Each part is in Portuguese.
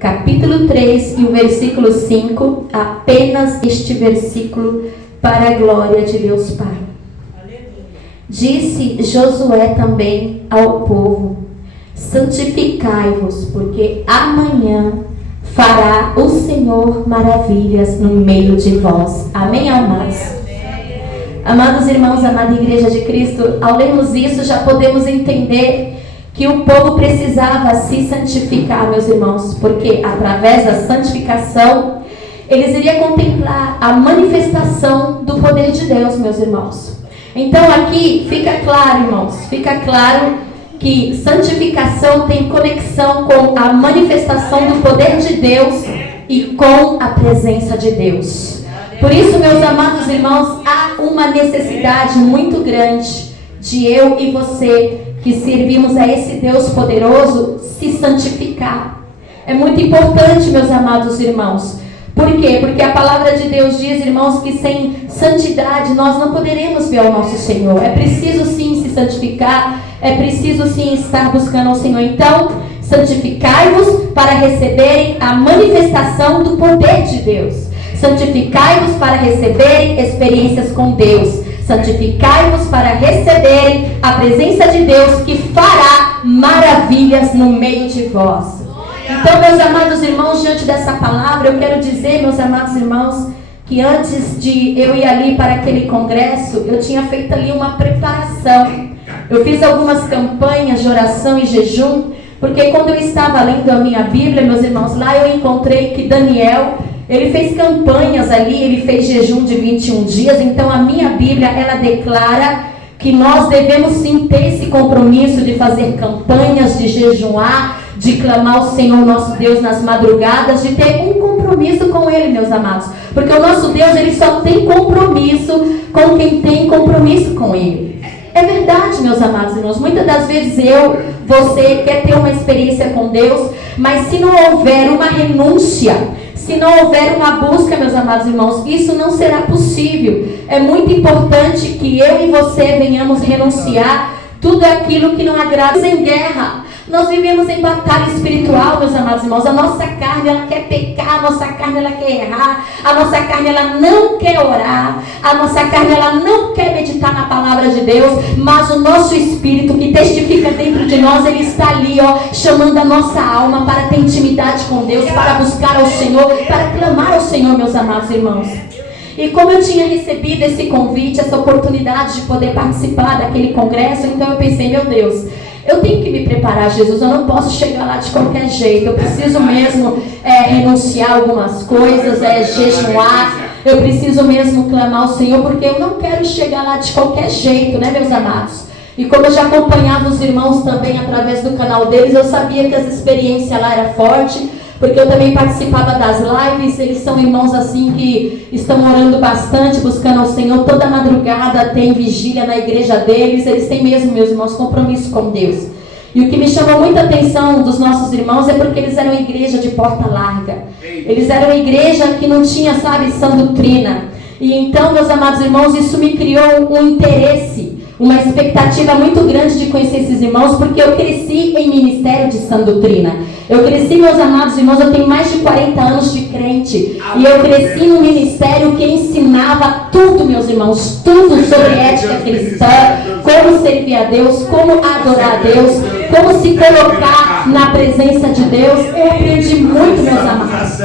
Capítulo 3 e o versículo 5, apenas este versículo para a glória de Deus Pai. Disse Josué também ao povo: santificai-vos, porque amanhã fará o Senhor maravilhas no meio de vós. Amém, amados? Amados irmãos, amada Igreja de Cristo, ao lermos isso já podemos entender que o povo precisava se santificar, meus irmãos, porque através da santificação eles iriam contemplar a manifestação do poder de Deus, meus irmãos. Então aqui fica claro, irmãos, fica claro que santificação tem conexão com a manifestação do poder de Deus e com a presença de Deus. Por isso, meus amados irmãos, há uma necessidade muito grande de eu e você, que servimos a esse Deus poderoso, se santificar. É muito importante, meus amados irmãos. Por quê? Porque a palavra de Deus diz, irmãos, que sem santidade nós não poderemos ver o nosso Senhor. É preciso sim se santificar, é preciso sim estar buscando ao Senhor. Então, santificai-vos para receberem a manifestação do poder de Deus. Santificai-vos para receberem experiências com Deus. Santificai-vos para receberem a presença de Deus, que fará maravilhas no meio de vós. Então, meus amados irmãos, diante dessa palavra, eu quero dizer, meus amados irmãos, que antes de eu ir ali para aquele congresso, eu tinha feito ali uma preparação. Eu fiz algumas campanhas de oração e jejum, porque quando eu estava lendo a minha Bíblia, meus irmãos, lá eu encontrei que Daniel, ele fez campanhas ali, ele fez jejum de 21 dias, então a minha Bíblia, ela declara que nós devemos sim ter esse compromisso de fazer campanhas, de jejuar, de clamar ao Senhor nosso Deus nas madrugadas, de ter um compromisso com Ele, meus amados. Porque o nosso Deus, Ele só tem compromisso com quem tem compromisso com Ele. É verdade, meus amados irmãos, muitas das vezes você quer ter uma experiência com Deus, mas se não houver uma renúncia, se não houver uma busca, meus amados irmãos, isso não será possível. É muito importante que eu e você venhamos renunciar tudo aquilo que não agrada. Em guerra, nós vivemos em batalha espiritual, meus amados irmãos. A nossa carne, ela quer pecar, a nossa carne, ela quer errar, a nossa carne, ela não quer orar, a nossa carne, ela não quer meditar na palavra de Deus, mas o nosso espírito que testifica dentro de nós, ele está ali, chamando a nossa alma para ter intimidade com Deus, para buscar ao Senhor, para clamar ao Senhor, meus amados irmãos. E como eu tinha recebido esse convite, essa oportunidade de poder participar daquele congresso, então eu pensei, meu Deus, eu tenho que me preparar, Jesus, eu não posso chegar lá de qualquer jeito, eu preciso mesmo renunciar algumas coisas, jejuar, eu preciso mesmo clamar ao Senhor, porque eu não quero chegar lá de qualquer jeito, né, meus amados? E como eu já acompanhava os irmãos também através do canal deles, eu sabia que as experiências lá eram fortes, porque eu também participava das lives. Eles são irmãos assim que estão orando bastante, buscando ao Senhor. Toda madrugada tem vigília na igreja deles. Eles têm mesmo, meus irmãos, compromisso com Deus. E o que me chamou muita atenção dos nossos irmãos é porque eles eram igreja de porta larga. Eles eram igreja que não tinha, sabe, sã doutrina. E então, meus amados irmãos, isso me criou um interesse, uma expectativa muito grande de conhecer esses irmãos, porque eu cresci em ministério de sã doutrina. Eu cresci, meus amados irmãos, eu tenho mais de 40 anos de crente. E eu cresci num ministério que ensinava tudo, meus irmãos, tudo sobre ética cristã, como servir a Deus, como adorar a Deus, como se colocar na presença de Deus. Eu aprendi muito, meus amados.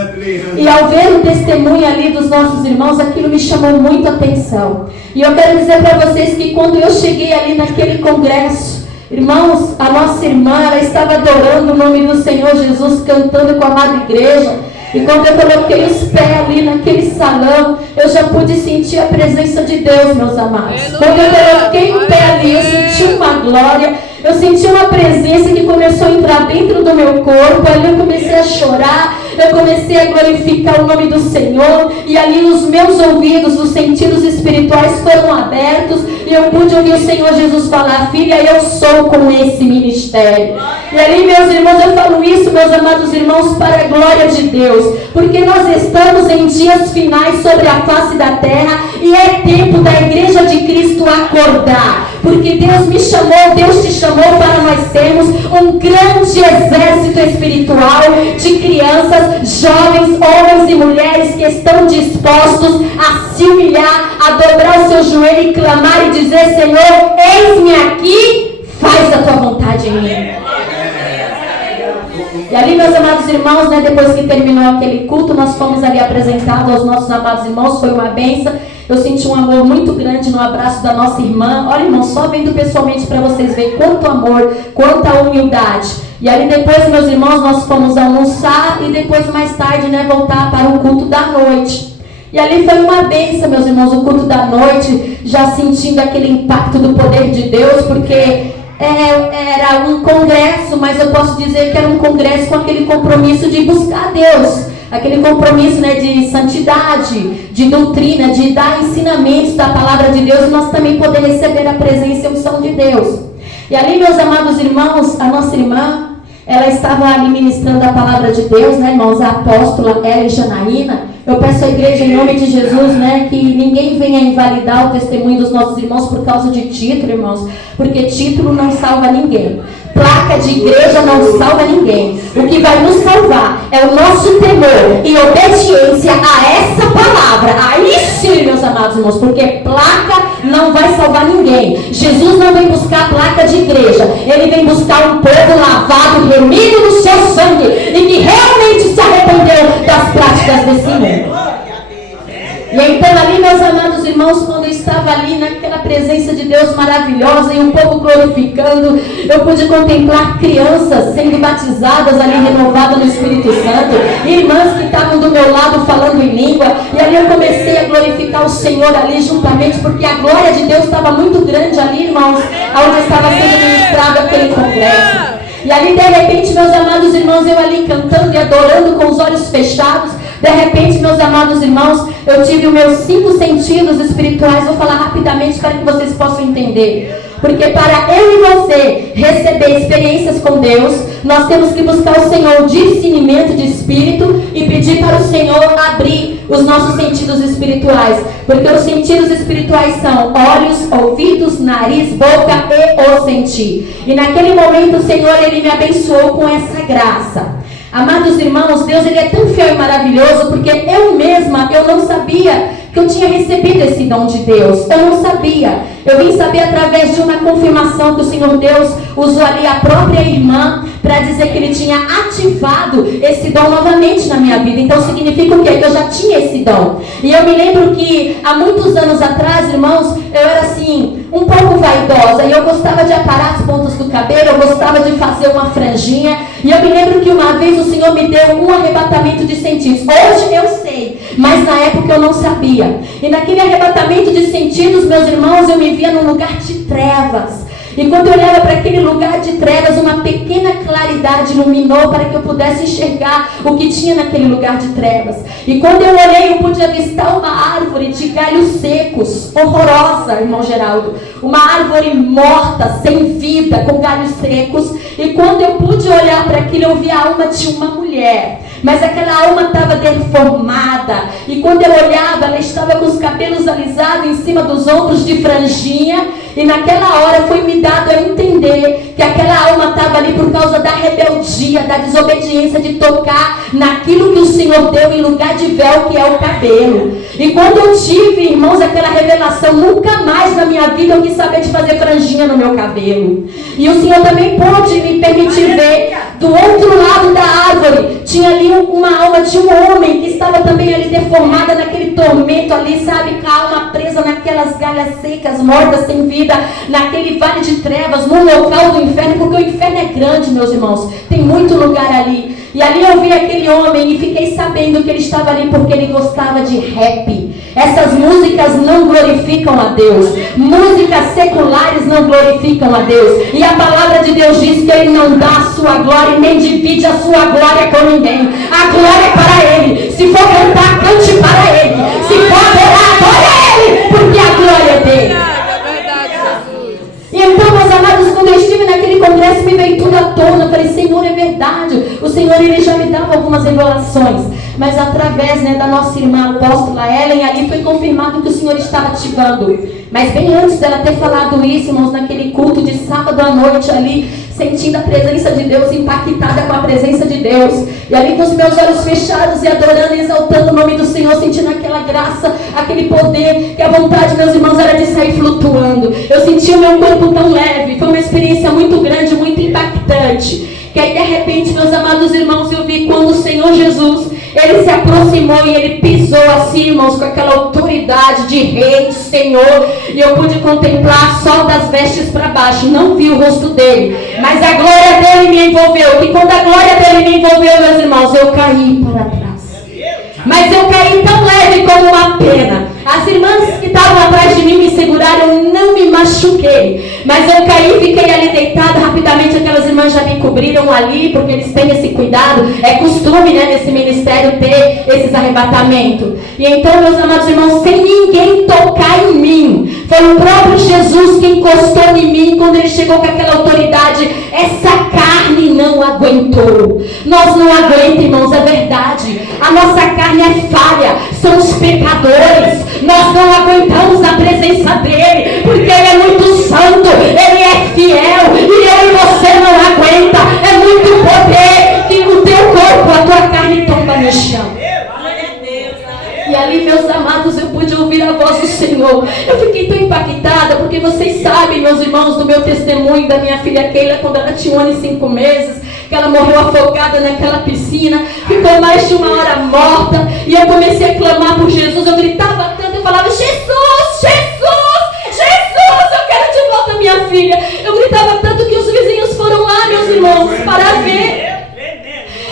E ao ver o testemunho ali dos nossos irmãos, aquilo me chamou muito a atenção. E eu quero dizer para vocês que quando eu cheguei ali naquele congresso, irmãos, a nossa irmã, ela estava adorando o nome do Senhor Jesus, cantando com a amada igreja. E quando eu coloquei os pés ali naquele salão, eu já pude sentir a presença de Deus, meus amados. Quando eu coloquei o pé ali, eu senti uma glória, eu senti uma presença que começou a entrar dentro do meu corpo. Ali eu comecei a chorar, eu comecei a glorificar o nome do Senhor. E ali os meus ouvidos, os sentidos espirituais foram abertos. E eu pude ouvir o Senhor Jesus falar: filha, eu sou com esse ministério. E ali, meus irmãos, eu falo isso, meus amados irmãos, para a glória de Deus. Porque nós estamos em dias finais sobre a face da terra. E é tempo da igreja de Cristo acordar. porque Deus me chamou, Deus te chamou para nós sermos um grande exército espiritual de crianças, jovens, homens e mulheres que estão dispostos a se humilhar, a dobrar o seu joelho e clamar e dizer: Senhor, eis-me aqui, faz a tua vontade em mim. E ali, meus amados irmãos, né, depois que terminou aquele culto, nós fomos ali apresentados aos nossos amados irmãos, foi uma bênção. Eu senti um amor muito grande no abraço da nossa irmã. Olha, irmão, só vendo pessoalmente para vocês verem quanto amor, quanta humildade. E ali depois, meus irmãos, nós fomos almoçar e depois, mais tarde, né, voltar para o culto da noite. E ali foi uma bênção, meus irmãos, o culto da noite, já sentindo aquele impacto do poder de Deus, porque era um congresso, mas eu posso dizer que era um congresso com aquele compromisso de buscar Deus, aquele compromisso, né, de santidade, de doutrina, de dar ensinamentos da palavra de Deus, e nós também poder receber a presença e a unção de Deus. E ali, meus amados irmãos, a nossa irmã, ela estava ali ministrando a palavra de Deus, né, irmãos, a apóstola Ela e Janaína. Eu peço à igreja, em nome de Jesus, né, que ninguém venha invalidar o testemunho dos nossos irmãos por causa de título, irmãos, porque título não salva ninguém. Placa de igreja não salva ninguém. O que vai nos salvar é o nosso temor e obediência a essa palavra. Aí sim, meus amados irmãos, porque placa não vai salvar ninguém. Jesus não vem buscar placa de igreja. Ele vem buscar um povo lavado, remido no seu sangue e que realmente se arrependeu das práticas desse mundo. E então ali, meus amados irmãos, quando eu estava ali naquela presença de Deus maravilhosa e um povo glorificando, eu pude contemplar crianças sendo batizadas ali, renovadas no Espírito Santo, irmãs que estavam do meu lado falando em língua, e ali eu comecei a glorificar o Senhor ali juntamente, porque a glória de Deus estava muito grande ali, irmãos, onde estava sendo ministrado aquele congresso. E ali, de repente, meus amados irmãos, eu ali cantando e adorando com os olhos fechados. De repente, meus amados irmãos, eu tive os meus 5 sentidos espirituais. Vou falar rapidamente para que vocês possam entender. Porque para eu e você receber experiências com Deus, nós temos que buscar o Senhor discernimento de espírito e pedir para o Senhor abrir os nossos sentidos espirituais. Porque os sentidos espirituais são olhos, ouvidos, nariz, boca e o sentir. E naquele momento o Senhor, Ele me abençoou com essa graça. Amados irmãos, Deus, Ele é tão fiel e maravilhoso, porque eu mesma, eu não sabia que eu tinha recebido esse dom de Deus. Eu não sabia. Eu vim saber através de uma confirmação que o Senhor Deus usou ali a própria irmã para dizer que Ele tinha ativado esse dom novamente na minha vida. Então significa o quê? Que eu já tinha esse dom. E eu me lembro que há muitos anos atrás, irmãos, eu era assim, um pouco vaidosa. E eu gostava de aparar as pontas do cabelo, eu gostava de fazer uma franjinha. E eu me lembro que uma vez o Senhor me deu um arrebatamento de sentidos. Hoje eu sei, mas na época eu não sabia. E naquele arrebatamento de sentidos, meus irmãos, eu me via num lugar de trevas. E quando eu olhava para aquele lugar de trevas, uma pequena claridade iluminou para que eu pudesse enxergar o que tinha naquele lugar de trevas. E quando eu olhei, eu pude avistar uma árvore de galhos secos, horrorosa, irmão Geraldo. Uma árvore morta, sem vida, com galhos secos. E quando eu pude olhar para aquilo, eu vi a alma de uma mulher. Mas aquela alma estava deformada. E quando eu olhava, ela estava com os cabelos alisados em cima dos ombros de franjinha. E naquela hora foi me dado a entender que aquela alma estava ali por causa da rebeldia, da desobediência de tocar naquilo que o Senhor deu em lugar de véu, que é o cabelo. E quando eu tive, irmãos, aquela revelação, nunca mais na minha vida eu quis saber de fazer franjinha no meu cabelo. E o Senhor também pôde me permitir ver do outro lado da árvore, tinha ali uma alma de um homem que estava também ali deformada naquele tormento ali, sabe, com a alma presa naquelas galhas secas, mortas, sem vida, naquele vale de trevas, no local do inferno, porque o inferno é grande, meus irmãos, tem muito lugar ali. E ali eu vi aquele homem e fiquei sabendo que ele estava ali porque ele gostava de rap. Essas músicas não glorificam a Deus. Músicas seculares não glorificam a Deus. E a palavra de Deus diz que Ele não dá a sua glória e nem divide a sua glória com ninguém. A glória é para Ele. Se for cantar, cante para Ele. Se for adorar, adore Ele, porque a glória é dele. E então, meus amados, quando eu estive naquele congresso, me veio tudo à tona. Eu falei, Senhor, é verdade. O Senhor, Ele já me dava algumas revelações, mas através, né, da nossa irmã apóstola Ellen, ali foi confirmado que o Senhor estava ativando. Mas bem antes dela ter falado isso, irmãos, naquele culto de sábado à noite ali, sentindo a presença de Deus, impactada com a presença de Deus, e ali com os meus olhos fechados e adorando e exaltando o nome do Senhor, sentindo aquela graça, aquele poder, que a vontade, meus irmãos, era de sair flutuando. Eu senti o meu corpo tão leve, foi uma experiência muito grande, muito impactante. Que aí de repente, meus amados irmãos, eu vi quando o Senhor Jesus, Ele se aproximou e Ele pisou assim, irmãos, com aquela autoridade de rei, de Senhor, e eu pude contemplar só das vestes para baixo, não vi o rosto dele, mas a glória dele me envolveu, e quando a glória dele me envolveu, meus irmãos, eu caí para trás. Mas eu caí tão leve como uma pena. As irmãs que estavam atrás de mim me seguraram, eu não me machuquei. Mas eu caí e fiquei ali deitada. Rapidamente aquelas irmãs já me cobriram ali, porque eles têm esse cuidado. É costume, né, nesse ministério ter esses arrebatamentos. E então, meus amados irmãos, sem ninguém tocar em mim, foi o próprio Jesus que encostou em mim. Quando Ele chegou com aquela autoridade, essa carne não aguentou. Nós não aguentamos, irmãos, é verdade. A nossa carne é falha, são os pecadores. Nós não aguentamos a presença dEle, porque Ele é muito santo, Ele é fiel, e eu e você não aguenta. É muito poder que o teu corpo, a tua carne tomba no chão. E ali, meus amados, eu pude ouvir a voz do Senhor. Eu fiquei tão impactada, porque vocês sabem, meus irmãos, do meu testemunho da minha filha Keila, quando ela tinha 1 ano e 5 meses, que ela morreu afogada naquela piscina, ficou mais de 1 hora morta, e eu comecei a clamar por Jesus. Eu gritava tanto, eu falava: Jesus, Jesus, Jesus, eu quero de volta a minha filha. Eu gritava tanto que os vizinhos foram lá, meus irmãos, para ver.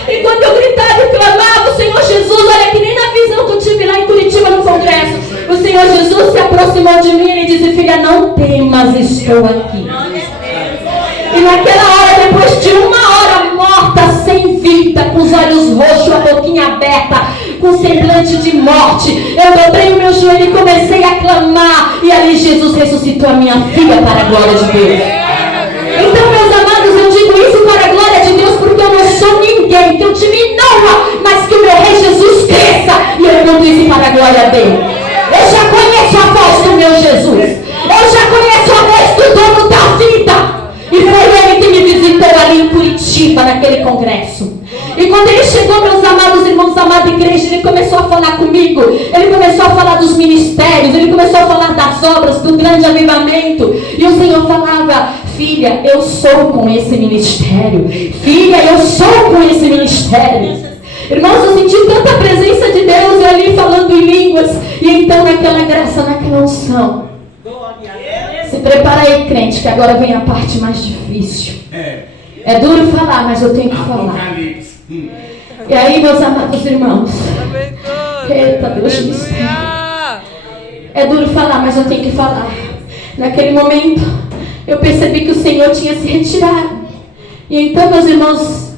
E quando eu gritava e clamava: o Senhor Jesus, olha, que nem na visão que eu tive lá em Curitiba no congresso, o Senhor Jesus se aproximou de mim e disse: filha, não temas, estou aqui. E naquela hora, depois de 1 hora morta, sem vida, com os olhos roxos, a boquinha aberta, com semblante de morte, eu dobrei o meu joelho e comecei a clamar, e ali Jesus ressuscitou a minha filha para a glória de Deus. Então, meus amados, eu digo isso para a glória de Deus, porque eu não sou ninguém que eu diminua, mas que o meu Rei Jesus cresça, e eu conto isso para a glória dele. Eu já conheço a voz do meu Jesus, eu já conheço a voz do dono da vida, e foi Ele que me visitou ali em Curitiba, naquele congresso. E quando Ele chegou, meus amados irmãos, amada igreja, Ele começou a falar comigo. Ele começou a falar dos ministérios, Ele começou a falar das obras, do grande avivamento. E o Senhor falava: filha, eu sou com esse ministério. Filha, eu sou com esse ministério. Irmãos, eu senti tanta presença de Deus ali falando em línguas. E então naquela graça, naquela unção, se prepara aí, crente, que agora vem a parte mais difícil. É duro falar, mas eu tenho que falar. E aí, meus amados irmãos, eita Deus do céu, é duro falar, mas eu tenho que falar. Naquele momento, eu percebi que o Senhor tinha se retirado. E então, meus irmãos,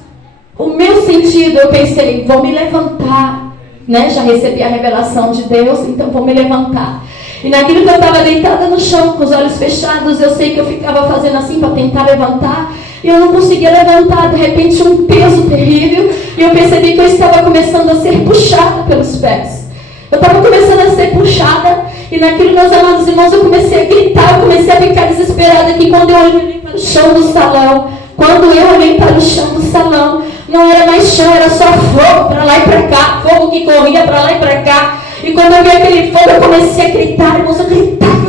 o meu sentido, eu pensei: vou me levantar, né? Já recebi a revelação de Deus, então vou me levantar. E naquilo que eu estava deitada no chão, com os olhos fechados, eu sei que eu ficava fazendo assim para tentar levantar, e eu não conseguia levantar. De repente, um peso terrível, e eu percebi que eu estava começando a ser puxada pelos pés. Eu estava começando a ser puxada, e naquilo, meus amados irmãos, eu comecei a gritar, eu comecei a ficar desesperada, que quando eu olhei para o chão do salão, não era mais chão, era só fogo para lá e para cá, fogo que corria para lá e para cá. E quando eu vi aquele fogo, eu comecei a gritar, irmãos, eu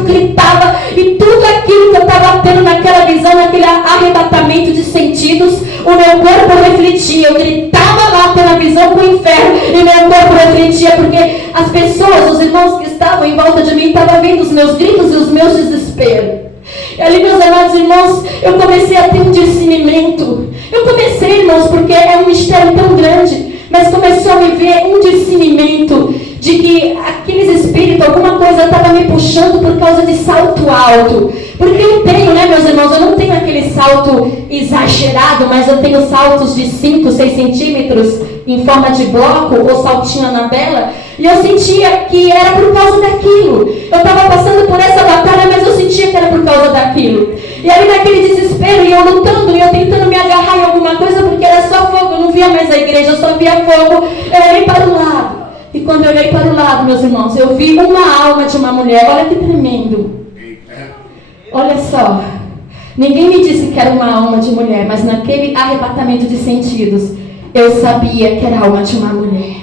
gritava, e tudo aquilo que eu estava tendo naquela visão, naquele arrebatamento de sentidos, o meu corpo refletia. Eu gritava lá pela visão para o inferno, e meu corpo refletia, porque as pessoas, os irmãos que estavam em volta de mim, estavam vendo os meus gritos e os meus desesperos. E ali, meus amados irmãos, eu comecei a ter um discernimento. Eu comecei, irmãos, porque é um mistério tão grande, mas começou a me ver um discernimento de que aqueles espíritos, alguma coisa estava me puxando por causa de salto alto. Porque eu tenho, né, meus irmãos, eu não tenho aquele salto exagerado, mas eu tenho saltos de 5, 6 centímetros em forma de bloco ou saltinho Anabela. E eu sentia que era por causa daquilo. Eu estava passando por essa batalha, mas eu sentia que era por causa daquilo. E aí naquele desespero, e eu lutando, e eu tentando me agarrar em alguma coisa, porque era só fogo, eu não via mais a igreja, eu só via fogo. Eu olhei para o lado. E quando eu olhei para o lado, meus irmãos, eu vi uma alma de uma mulher. Olha que tremendo. Olha só. Ninguém me disse que era uma alma de mulher, mas naquele arrebatamento de sentidos, eu sabia que era a alma de uma mulher.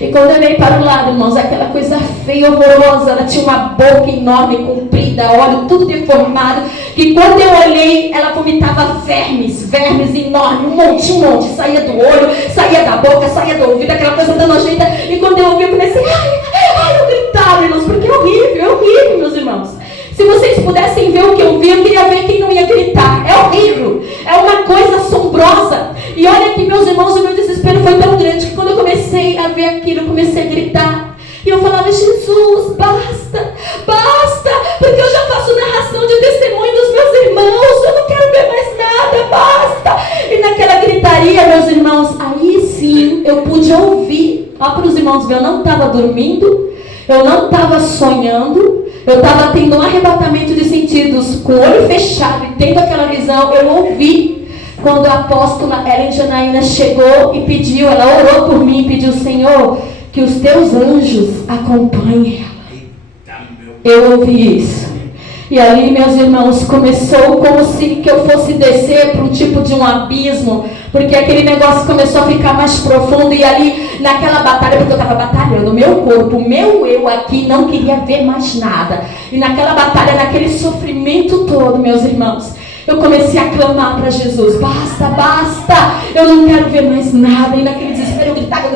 E quando eu olhei para o lado, irmãos, aquela coisa feia, horrorosa, ela tinha uma boca enorme, comprida, olho tudo deformado, que quando eu olhei, ela vomitava vermes enormes, um monte, saía do olho, saía da boca, saía do ouvido, aquela coisa tão nojenta. E quando eu ouvi, eu comecei, eu gritava, irmãos, porque é horrível, meus irmãos. Se vocês pudessem ver o que eu vi, eu queria ver quem não ia gritar. É horrível. É uma coisa assombrosa. E olha que, meus irmãos, o meu desespero foi tão grande que quando eu comecei a ver aquilo, eu comecei a gritar. E eu falava, Jesus, basta, porque eu já faço narração de testemunho dos meus irmãos. Eu não quero ver mais nada, basta. E naquela gritaria, meus irmãos, aí sim eu pude ouvir. Olha para os irmãos ver, eu não estava dormindo, eu não estava sonhando. Eu estava tendo um arrebatamento de sentidos, com o olho fechado e tendo aquela visão. Eu ouvi quando a apóstola Ellen Janaína chegou e pediu, ela orou por mim e pediu, Senhor, que os teus anjos acompanhem ela. Eu ouvi isso. E ali, meus irmãos, começou como se que eu fosse descer para um tipo de um abismo, porque aquele negócio começou a ficar mais profundo. E ali, naquela batalha, porque eu estava batalhando, o meu corpo, o meu eu aqui não queria ver mais nada. E naquela batalha, naquele sofrimento todo, meus irmãos, eu comecei a clamar para Jesus, basta, eu não quero ver mais nada. E naquele desespero eu gritava,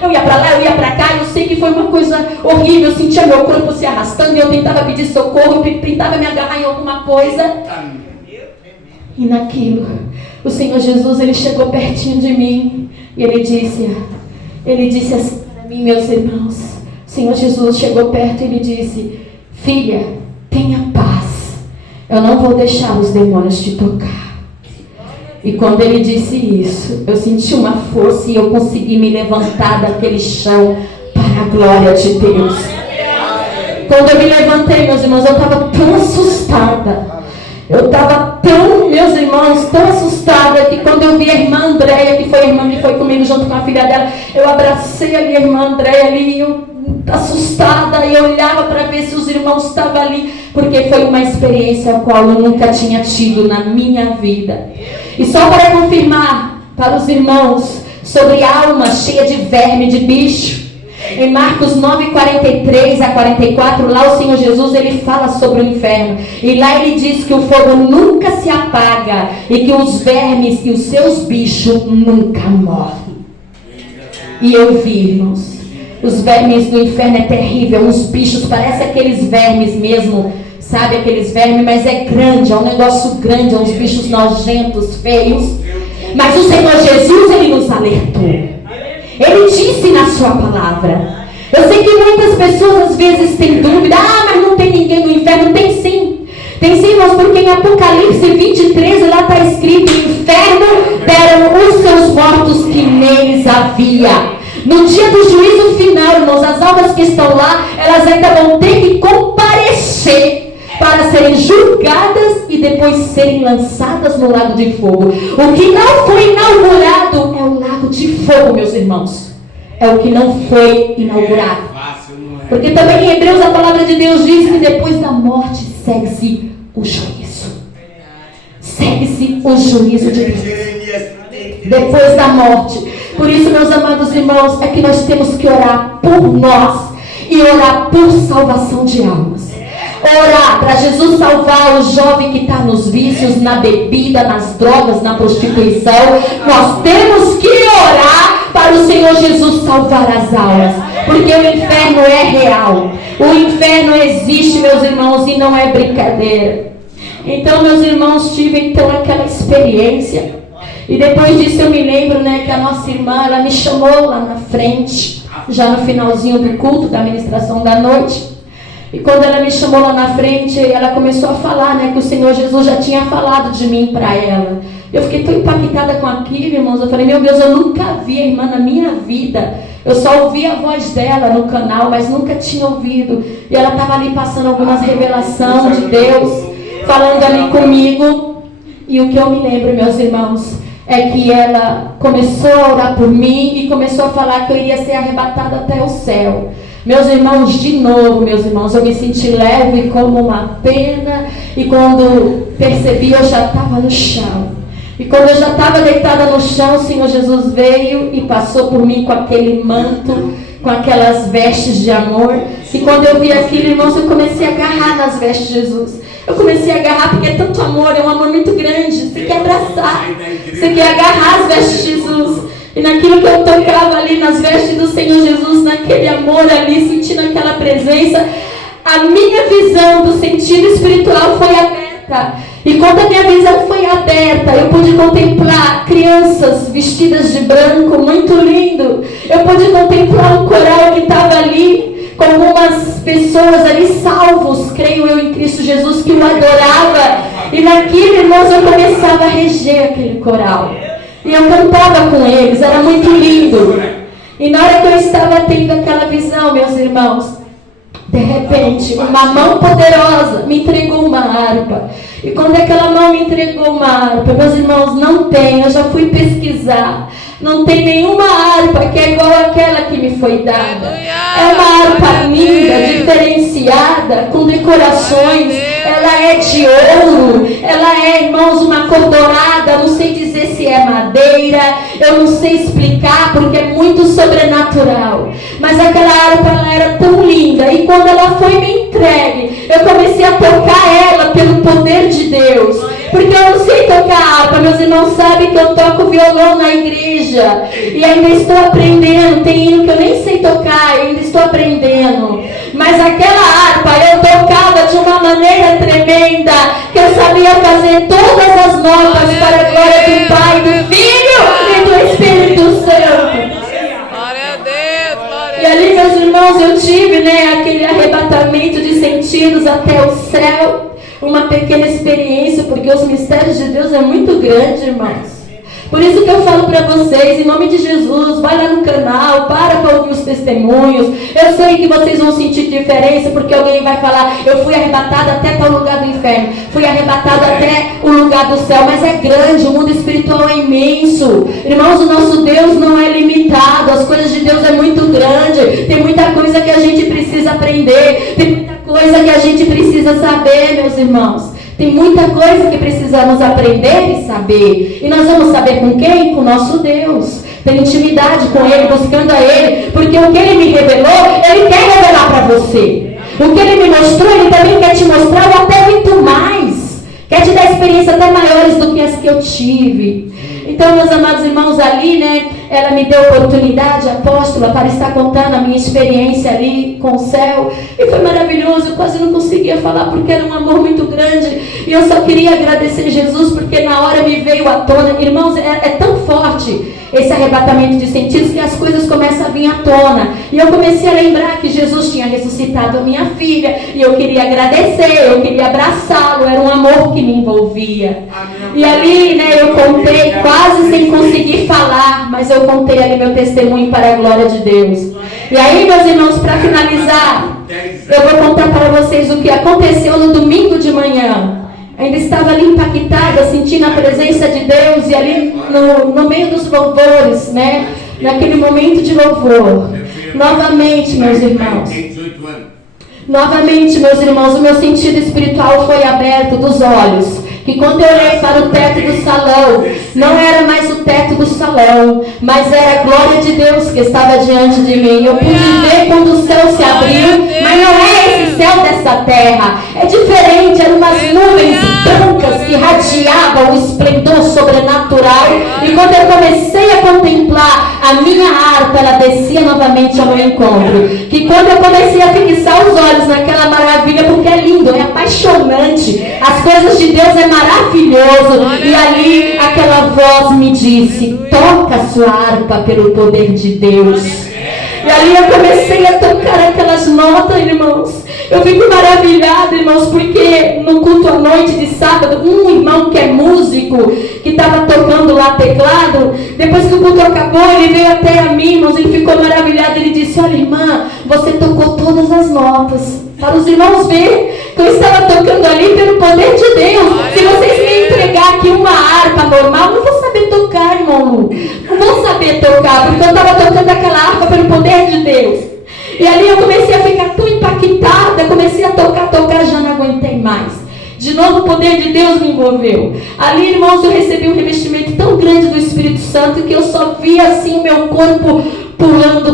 eu ia para lá, eu ia para cá. Eu sei que foi uma coisa horrível, eu sentia meu corpo se arrastando e eu tentava pedir socorro, eu tentava me agarrar em alguma coisa. E naquilo, o Senhor Jesus, Ele chegou pertinho de mim e Ele disse assim para mim, meus irmãos, o Senhor Jesus chegou perto e Ele disse, filha, tenha paz. Eu não vou deixar os demônios te tocar. E quando ele disse isso, eu senti uma força e eu consegui me levantar daquele chão para a glória de Deus. Quando eu me levantei, meus irmãos, eu estava tão assustada. Eu estava tão, meus irmãos, tão assustada que quando eu vi a irmã Andréia, que foi a irmã que foi comigo junto com a filha dela, eu abracei ali a irmã Andréia ali e eu assustada, e eu olhava para ver se os irmãos estavam ali, porque foi uma experiência a qual eu nunca tinha tido na minha vida. E só para confirmar para os irmãos sobre alma cheia de verme, de bicho, em Marcos 9:43 a 44, lá o Senhor Jesus, Ele fala sobre o inferno, e lá Ele diz que o fogo nunca se apaga e que os vermes e os seus bichos nunca morrem. E eu vi, irmãos, os vermes do inferno é terrível, uns bichos, parece aqueles vermes mesmo, sabe, aqueles vermes, mas é grande, é um negócio grande, é uns bichos nojentos, feios. Mas o Senhor Jesus, Ele nos alertou. Ele disse na sua palavra. Eu sei que muitas pessoas às vezes têm dúvida, mas não tem ninguém no inferno. Tem sim, irmãos, porque em Apocalipse 23, lá está escrito, no inferno deram os seus mortos que neles havia. No dia do juízo final, irmãos, as almas que estão lá, elas ainda vão ter que comparecer para serem julgadas e depois serem lançadas no lago de fogo. O que não foi inaugurado é o lago de fogo, meus irmãos. É o que não foi inaugurado. Porque também em Hebreus a palavra de Deus diz que depois da morte segue-se o juízo. Segue-se o juízo de Deus. Depois da morte. Por isso, meus amados irmãos, é que nós temos que orar por nós e orar por salvação de almas. Orar para Jesus salvar o jovem que está nos vícios, na bebida, nas drogas, na prostituição. Nós temos que orar para o Senhor Jesus salvar as almas, porque o inferno é real. O inferno existe, meus irmãos, e não é brincadeira. Então, meus irmãos, tive então aquela experiência. E depois disso eu me lembro, que a nossa irmã, ela me chamou lá na frente, já no finalzinho do culto, da ministração da noite. E quando ela me chamou lá na frente, ela começou a falar, que o Senhor Jesus já tinha falado de mim para ela. Eu fiquei tão impactada com aquilo, irmãos. Eu falei, meu Deus, eu nunca vi a irmã na minha vida Eu só ouvia a voz dela no canal, mas nunca tinha ouvido. E ela estava ali passando algumas revelações de Deus, falando ali comigo. E o que eu me lembro, meus irmãos, é que ela começou a orar por mim e começou a falar que eu iria ser arrebatada até o céu. Meus irmãos, de novo, meus irmãos, eu me senti leve como uma pena. E quando percebi, eu já estava no chão. E quando eu já estava deitada no chão, o Senhor Jesus veio e passou por mim com aquele manto, com aquelas vestes de amor. E quando eu vi aquilo, irmãos, eu comecei a agarrar nas vestes de Jesus. Eu comecei a agarrar porque é tanto amor, é um amor muito grande. Você quer abraçar, você quer agarrar as vestes de Jesus. E naquilo que eu tocava ali nas vestes do Senhor Jesus, naquele amor ali, sentindo aquela presença, a minha visão do sentido espiritual foi aberta. E quando a minha visão foi aberta, eu pude contemplar crianças vestidas de branco, muito lindo. Eu pude contemplar um coral que estava ali, com algumas pessoas ali salvos, creio eu em Cristo Jesus, que o adorava. E naquilo, irmãos, eu começava a reger aquele coral. E eu cantava com eles, era muito lindo. E na hora que eu estava tendo aquela visão, meus irmãos, de repente, uma mão poderosa me entregou uma harpa. E quando aquela mão me entregou uma harpa, meus irmãos, não tem, eu já fui pesquisar. Não tem nenhuma harpa que é igual àquela que me foi dada. É uma harpa linda, diferenciada, com decorações. Ela é de ouro. Ela é, irmãos, uma cor dourada. Não sei dizer se é madeira. Eu não sei explicar porque é muito sobrenatural. Mas aquela harpa, ela era tão linda. E quando ela foi me entregue, eu comecei a tocar ela pelo poder de Deus. Porque eu não sei tocar harpa. Meus irmãos sabem que eu toco violão na igreja. E ainda estou aprendendo. Tem hino que eu nem sei tocar, ainda estou aprendendo. Mas aquela harpa eu tocava de uma maneira tremenda, que eu sabia fazer todas as notas para a glória do Pai, do Filho e do Espírito Santo. Glória a Deus, glória a Deus. E ali, meus irmãos, eu tive aquele arrebatamento de sentidos até o céu. Uma pequena experiência, porque os mistérios de Deus é muito grande, irmãos. Por isso que eu falo para vocês, em nome de Jesus, vai lá no canal, para ouvir os testemunhos. Eu sei que vocês vão sentir diferença, porque alguém vai falar, eu fui arrebatada até tal lugar do inferno, fui arrebatada até o lugar do céu, mas é grande, o mundo espiritual é imenso. Irmãos, o nosso Deus não é limitado, as coisas de Deus é muito grande, tem muita coisa que a gente precisa aprender, tem muita coisa que a gente precisa saber, meus irmãos. Tem muita coisa que precisamos aprender e saber. E nós vamos saber com quem? Com o nosso Deus. Ter intimidade com Ele, buscando a Ele. Porque o que Ele me revelou, Ele quer revelar para você. O que Ele me mostrou, Ele também quer te mostrar ou até muito mais. Quer te dar experiências até maiores do que as que eu tive. Então, meus amados irmãos, ali, ela me deu oportunidade, apóstola, para estar contando a minha experiência ali com o céu. E foi maravilhoso, eu quase não conseguia falar porque era um amor muito grande. E eu só queria agradecer Jesus porque na hora me veio à tona. Irmãos, é tão forte esse arrebatamento de sentidos que as coisas começam a vir à tona. E eu comecei a lembrar que Jesus tinha ressuscitado a minha filha. E eu queria agradecer, eu queria abraçá-lo. Era um amor que me envolvia. E ali, eu contei quase sem conseguir falar, mas eu contei ali meu testemunho para a glória de Deus. E aí, meus irmãos, para finalizar, eu vou contar para vocês o que aconteceu no domingo de manhã. Ainda estava ali impactada, sentindo a presença de Deus e ali no meio dos louvores, naquele momento de louvor. Novamente, meus irmãos, o meu sentido espiritual foi aberto dos olhos. Que quando eu olhei para o teto do salão, não era mais o teto do salão, mas era a glória de Deus que estava diante de mim. Eu pude ver quando o céu se abriu, mas não é esse céu dessa terra. É diferente, eram umas nuvens brancas que irradiavam o esplendor sobrenatural. E quando eu comecei a contemplar a minha harpa, ela descia novamente ao meu encontro. Que quando eu comecei a fixar os olhos naquela maravilha, porque é lindo, é apaixonante, as coisas de Deus é maravilhoso. E ali aquela voz me disse: toca a sua harpa pelo poder de Deus. E ali eu comecei a tocar aquelas notas, irmãos. Eu fico maravilhada, irmãos, porque no culto à noite de sábado, um irmão que é músico, que estava tocando lá teclado, depois que o culto acabou, ele veio até a mim, irmãos, ele ficou maravilhado, ele disse: olha, irmã, você tocou todas as notas. Para os irmãos verem que eu estava tocando ali pelo poder de Deus. Se vocês me entregar aqui uma harpa normal, eu não vou saber tocar, irmão Lu. Não vou saber tocar, porque eu estava tocando aquela harpa pelo poder de Deus. E ali eu comecei a ficar tão impactada, comecei a tocar, já não aguentei mais. De novo o poder de Deus me envolveu. Ali, irmãos, eu recebi um revestimento tão grande do Espírito Santo que eu só via assim o meu corpo pulando.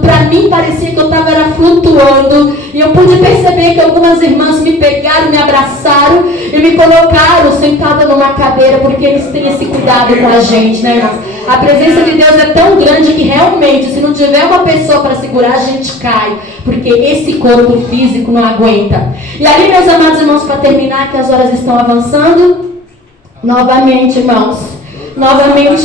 Para mim parecia que eu estava flutuando. E eu pude perceber que algumas irmãs me pegaram, me abraçaram e me colocaram sentada numa cadeira, porque eles têm esse cuidado com a gente, né, irmãos? A presença de Deus é tão grande que realmente, se não tiver uma pessoa para segurar, a gente cai, porque esse corpo físico não aguenta. E ali, meus amados irmãos, para terminar, que as horas estão avançando, novamente, irmãos,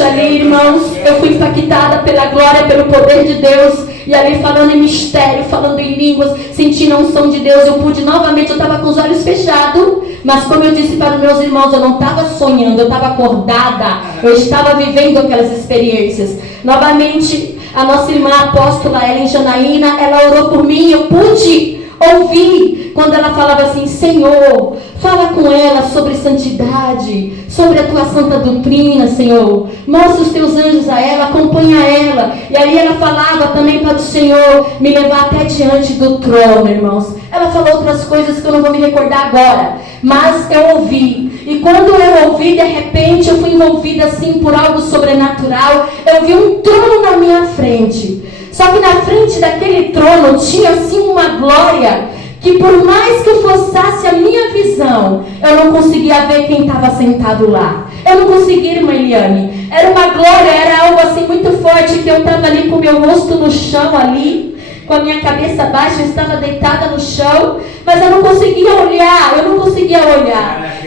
ali, irmãos, eu fui impactada pela glória, pelo poder de Deus. E ali falando em mistério, falando em línguas, sentindo a unção de Deus, eu pude novamente, eu estava com os olhos fechados, mas como eu disse para os meus irmãos, eu não estava sonhando, eu estava acordada, eu estava vivendo aquelas experiências. Novamente, a nossa irmã apóstola Ellen Janaína, ela orou por mim, eu pude ouvir quando ela falava assim: Senhor, fala com ela sobre santidade, sobre a tua santa doutrina, Senhor. Mostra os teus anjos a ela, acompanha ela. E aí ela falava também para o Senhor me levar até diante do trono, irmãos. Ela falou outras coisas que eu não vou me recordar agora, mas eu ouvi. E quando eu ouvi, de repente, eu fui envolvida assim por algo sobrenatural. Eu vi um trono na minha frente. Só que na frente daquele trono tinha assim uma glória que por mais que eu forçasse a minha visão, eu não conseguia ver quem estava sentado lá. Eu não conseguia, irmã Eliane. Era uma glória, era algo assim muito forte, que eu estava ali com o meu rosto no chão ali, com a minha cabeça baixa, eu estava deitada no chão, mas eu não conseguia olhar.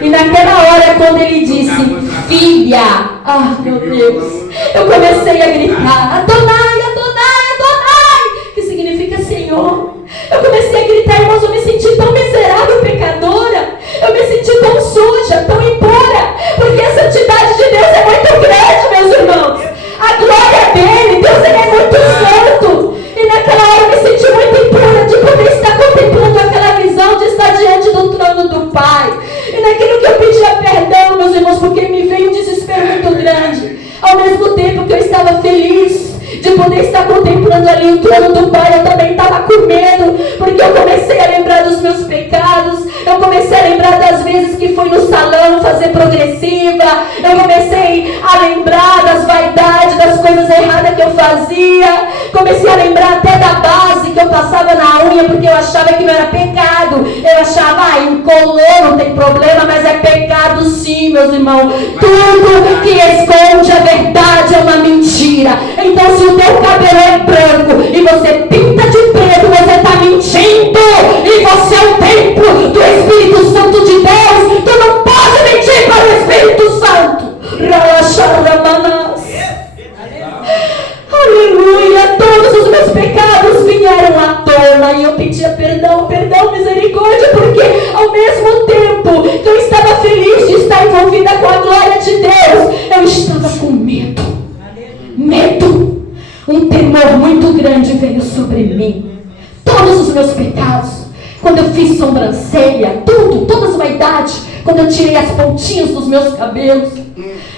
E naquela hora, quando ele disse: filha, meu Deus, eu comecei a gritar: Adonai, que significa Senhor. Eu comecei a gritar, irmãos, eu me senti tão miserável, pecadora. Eu me senti tão suja, tão impura, porque a santidade de Deus é muito grande, meus irmãos. A glória dele, Deus, ele é muito santo. E naquela hora eu me senti muito impura de poder estar contemplando aquela visão de estar diante do trono do Pai. E naquilo que eu pedia perdão, meus irmãos, porque me veio um desespero muito grande. Ao mesmo tempo que eu estava feliz de poder estar contemplando ali o trono do Pai, eu também estava com medo, porque eu comecei a lembrar dos meus pecados, eu comecei a lembrar das vezes que fui no salão fazer progressiva, eu comecei a lembrar das vaidades, das coisas erradas que eu fazia, comecei a lembrar até da base que eu passava na unha, porque eu achava que não era pecado, eu achava, incolor não tem problema, mas é pecado sim, meus irmãos. Tudo que esconde a verdade é uma mentira. Então, se o teu cabelo é branco e você pinta de preto, você está mentindo. E você é o templo do Espírito Santo de Deus. Tu não pode mentir para o Espírito Santo. Aleluia. Todos os meus pecados vieram à tona e eu pedia perdão, misericórdia, porque ao mesmo tempo que eu estava feliz de estar envolvida com a glória de Deus, eu estava com medo. Um temor muito grande veio sobre mim. Todos os meus pecados, quando eu fiz sobrancelha, todas as vaidades, quando eu tirei as pontinhas dos meus cabelos.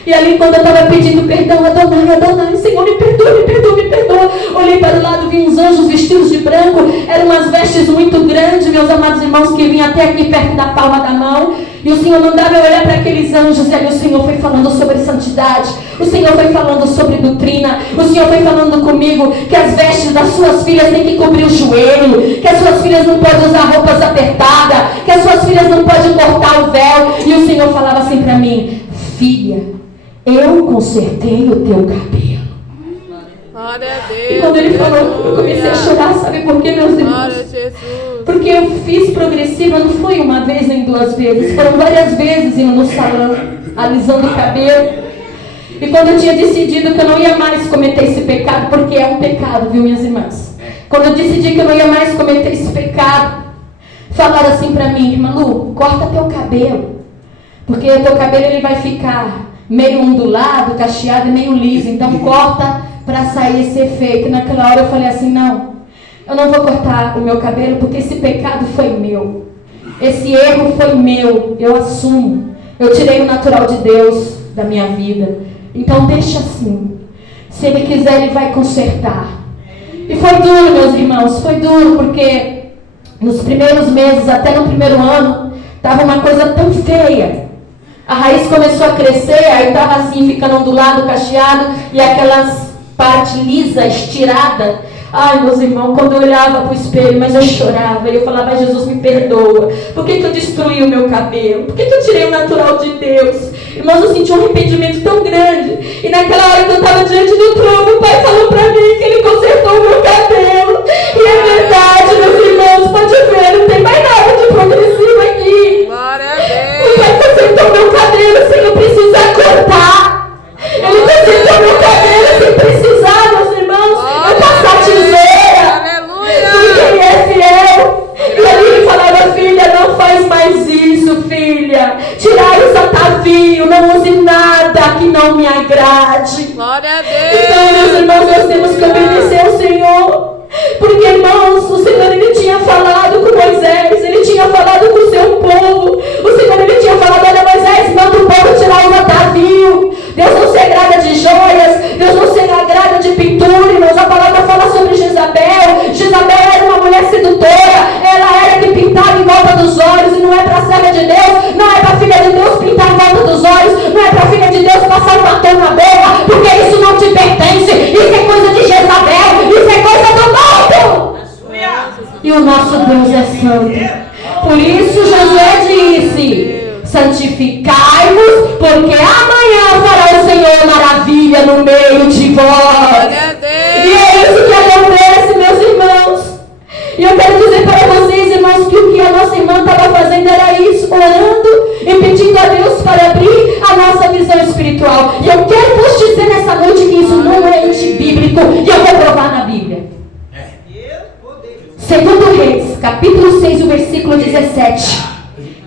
E ali, quando eu estava pedindo perdão, Adonai, Senhor, me perdoa. Olhei para o lado, vi uns anjos vestidos de branco. Eram umas vestes muito grandes, meus amados irmãos, que vinham até aqui perto da palma da mão. E o Senhor mandava eu olhar para aqueles anjos. E ali o Senhor foi falando sobre santidade. O Senhor foi falando sobre doutrina. O Senhor foi falando comigo que as vestes das suas filhas têm que cobrir o joelho, que as suas filhas não podem usar roupas apertadas, que as suas filhas não podem cortar o véu. E o Senhor falava assim para mim: filha, eu consertei o teu cabelo. Glória a Deus. E quando ele falou, eu comecei a chorar. Sabe por quê, meus irmãos? Glória a Jesus. Porque eu fiz progressiva, não foi uma vez nem duas vezes, foram várias vezes indo no salão, alisando o cabelo. E quando eu tinha decidido que eu não ia mais cometer esse pecado, porque é um pecado, viu, minhas irmãs? quando eu decidi que eu não ia mais cometer esse pecado, falaram assim pra mim: irmã Lu, corta teu cabelo, porque o teu cabelo ele vai ficar meio ondulado, cacheado e meio liso, então corta para sair esse efeito. E naquela hora eu falei assim: não, eu não vou cortar o meu cabelo, porque esse pecado foi meu, esse erro foi meu, eu assumo, eu tirei o natural de Deus da minha vida, então deixa assim, se Ele quiser Ele vai consertar. E foi duro, meus irmãos, foi duro, porque nos primeiros meses, até no primeiro ano, estava uma coisa tão feia. A raiz começou a crescer, aí estava assim, ficando ondulado, cacheado, e aquelas partes lisa, estirada. Ai, meus irmãos, quando eu olhava para o espelho, mas eu chorava, e eu falava: Jesus, me perdoa, por que eu destruí o meu cabelo? Por que eu tirei o natural de Deus? Irmãos, eu senti um arrependimento tão grande, e naquela hora que eu estava diante do trono, o Pai falou para mim que Ele consertou o meu cabelo, e é verdade, meus irmãos, pode ver, não tem mais nada de progressivo aqui. Glória a Deus. O Pai consertou meu cabelo sem eu precisar cortar, Ele consertou meu cabelo sem precisar, meus irmãos, eu passar tesoura. Porque Ele é fiel. E Ele falava: filha, não faz mais isso, filha. Tirai os atavios, não use nada que não me agrade. Glória a Deus. Então, meus irmãos, nós temos que obedecer ao Senhor. Porque, irmãos, o Senhor Ele tinha falado com Moisés, Ele tinha falado com o seu povo. O Senhor Ele tinha falado: olha, Moisés, manda o povo tirar os atavios. Deus não se agrada de joias, Deus não se agrada de pintura, irmãos. A palavra fala sobre Jezabel. Jezabel era uma mulher sedutora, ela era que pintava em volta dos olhos, e não é para a serva de Deus, não é para a filha de Deus pintar em volta dos olhos, não é para a filha de Deus passar um batom na boca, porque isso não te pertence, isso é coisa de Jezabel, isso é coisa do mundo. E o nosso Deus é santo. Por isso Josué disse: santificai-vos, porque amanhã fará o Senhor maravilha no meio de vós. E é isso que acontece, meus irmãos. E eu quero dizer para vocês, irmãos, que o que a nossa irmã estava fazendo era isso, orando e pedindo a Deus para abrir a nossa visão espiritual. E eu quero vos dizer nessa noite que isso não é antibíblico, e eu vou provar na Bíblia. Segundo Reis, capítulo 6, o versículo 17.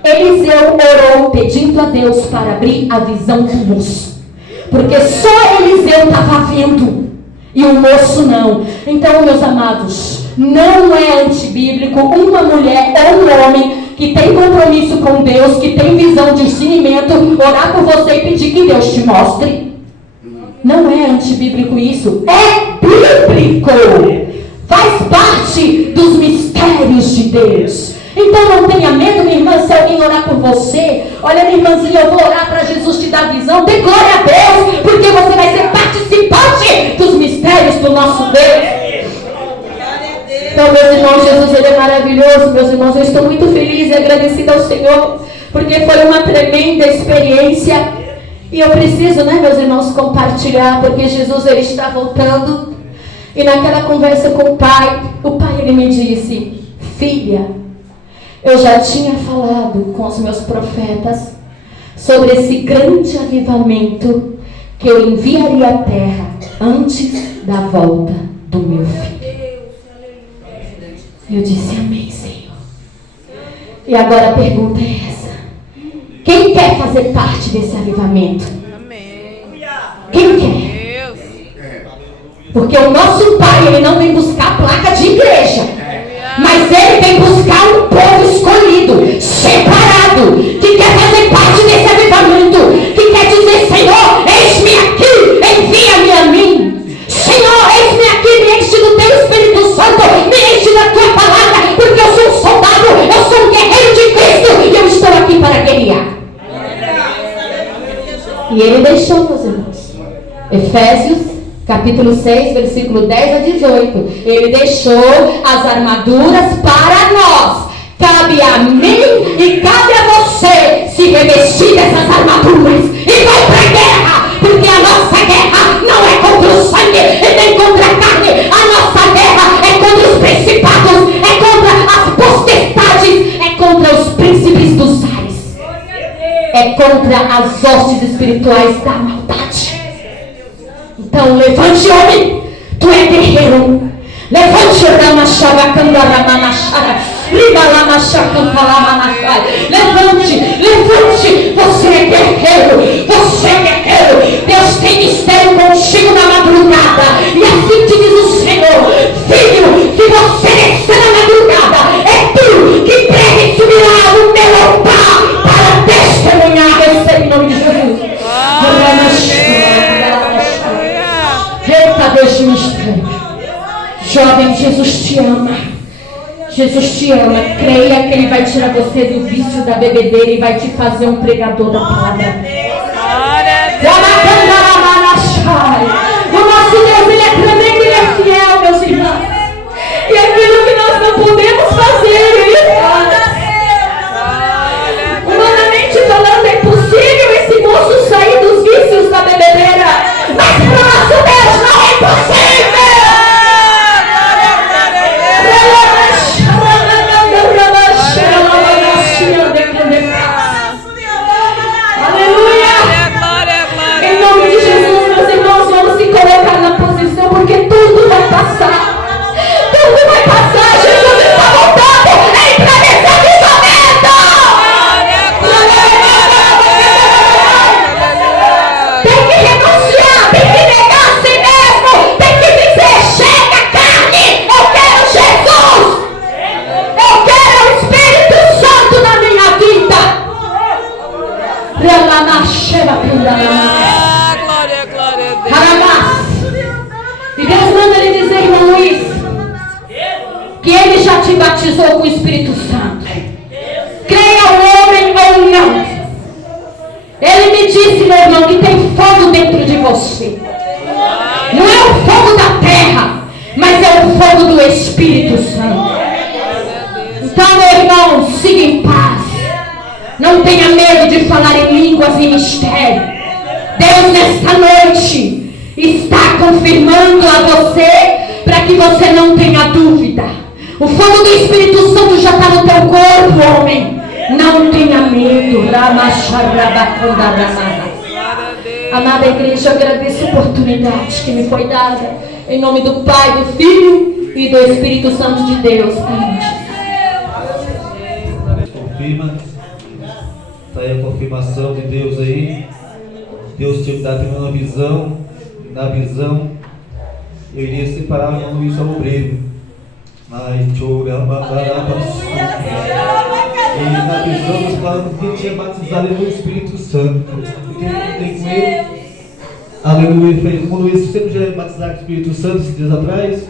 Eliseu orou pedindo a Deus para abrir a visão do moço, porque só Eliseu estava vendo e o moço não. Então, meus amados, não é antibíblico uma mulher ou um homem que tem compromisso com Deus, que tem visão de discernimento, orar por você e pedir que Deus te mostre. Não é antibíblico isso, é bíblico, faz parte dos mistérios de Deus. Então não tenha medo, minha irmã, se alguém orar por você. Olha, minha irmãzinha, eu vou orar para Jesus te dar visão. Dê glória a Deus, porque você vai ser participante dos mistérios do nosso Deus. Então, meus irmãos, Jesus Ele é maravilhoso. Meus irmãos, eu estou muito feliz e agradecida ao Senhor, porque foi uma tremenda experiência. E eu preciso, meus irmãos, compartilhar, porque Jesus Ele está voltando. E naquela conversa com o Pai Ele me disse: filha, eu já tinha falado com os meus profetas sobre esse grande avivamento que eu enviaria à terra antes da volta do meu filho. Eu disse: amém, Senhor. E agora a pergunta é essa: quem quer fazer parte desse avivamento? Amém. Quem quer? Porque o nosso Pai, Ele não vem buscar placa de igreja, mas Ele vem buscar um povo escolhido, separado, que quer fazer parte desse avivamento, que quer dizer: Senhor, eis-me aqui, envia-me a mim. Senhor, eis-me aqui, me enche do Teu Espírito Santo, me enche da Tua palavra, porque eu sou um soldado, eu sou um guerreiro de Cristo, e eu estou aqui para guerrear. E Ele deixou, meus irmãos, Efésios capítulo 6, versículo 10 a 18. Ele deixou as armaduras para nós. Cabe a mim e cabe a você se revestir dessas armaduras e vai para a guerra, porque a nossa guerra não é contra o sangue e nem contra a carne. A nossa guerra é contra os principados, é contra as potestades, é contra os príncipes dos ares, é contra as hostes espirituais da maldade. Então levante, homem, tu é guerreiro. Levante o Ramachava Candaramachara. Levante, levante. Você é guerreiro. Você é guerreiro. Deus tem mistério contigo na madrugada. E assim te diz o Senhor: filho, se você descer na madrugada, é tu que deve subirá no meu altar para testemunhar. Recebe em nome de Jesus. Eita, Deus de mistério. Jovem, Jesus te ama. Jesus te ama. Creia que Ele vai tirar você do vício da bebedeira e vai te fazer um pregador da palavra. O nosso Deus, Ele é tremendo, Ele é fiel, meus irmãos. E aquilo que nós não podemos fazer, Ele faz. Humanamente falando, é impossível esse moço sair dos vícios da bebedeira. Mas para o nosso Deus não é impossível. Colocar na posição, porque tudo vai passar. Tudo vai passar. Jesus está voltando. Entra nesse avistamento. Tem que renunciar, tem que negar a si mesmo, tem que dizer: chega, carne, eu quero Jesus. Eu quero o Espírito Santo na minha vida. E Deus manda lhe dizer, irmão Luiz, que Ele já te batizou com o Espírito Santo. Creia o homem ou não. Ele me disse, meu irmão, que tem fogo dentro de você. Não é o fogo da terra, mas é o fogo do Espírito Santo. Então, meu irmão, siga em paz. Não tenha medo de falar em línguas e mistério. Deus, nesta noite, está confirmando a você para que você não tenha dúvida. O fogo do Espírito Santo já está no teu corpo, homem. Não tenha medo. Amada igreja, eu agradeço a oportunidade que me foi dada. Em nome do Pai, do Filho e do Espírito Santo de Deus. Amém. Confirma. Está aí a confirmação de Deus aí. Deus te dá uma visão. Na visão, eu iria separar o irmão Luiz ao obreiro. Mas e na visão nós falamos que tinha batizado no Espírito Santo. Porque tem com ele. Aleluia. O Luiz sempre já batizado com o Espírito Santo esses dias atrás.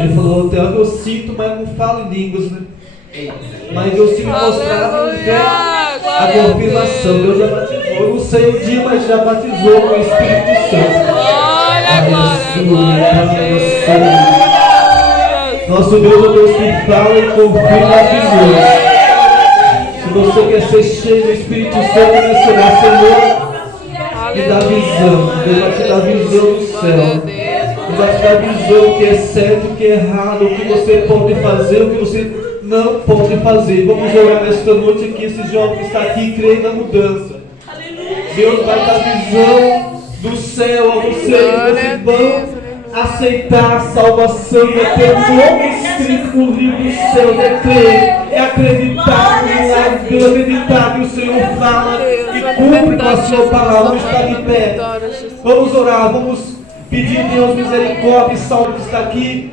Ele falou: até eu sinto, mas não falo em línguas, né? Mas Deus se mostrava a confirmação. Deus já batizou. Eu não sei o dia, mas já batizou com o Espírito Santo. Nosso Deus é o Deus que fala e confirma as visões. Se você quer ser cheio do Espírito Santo, será Senhor que dá visão. Deus vai te dar visão do céu. Deus vai te dar visão do que é certo, o que é errado, o que você pode fazer, o que você não pode fazer. Vamos orar nesta noite aqui. Esse jovem que está aqui crê na mudança. Deus vai dar visão do céu a vocês. Vocês vão aceitar a salvação, é ter um nome escrito no livro dos céus. É crer, é acreditar no milagre de Deus, acreditar que o Senhor fala e cumpre com a sua palavra. Vamos estar de pé. Vamos orar, vamos pedir a Deus misericórdia e salve que está aqui.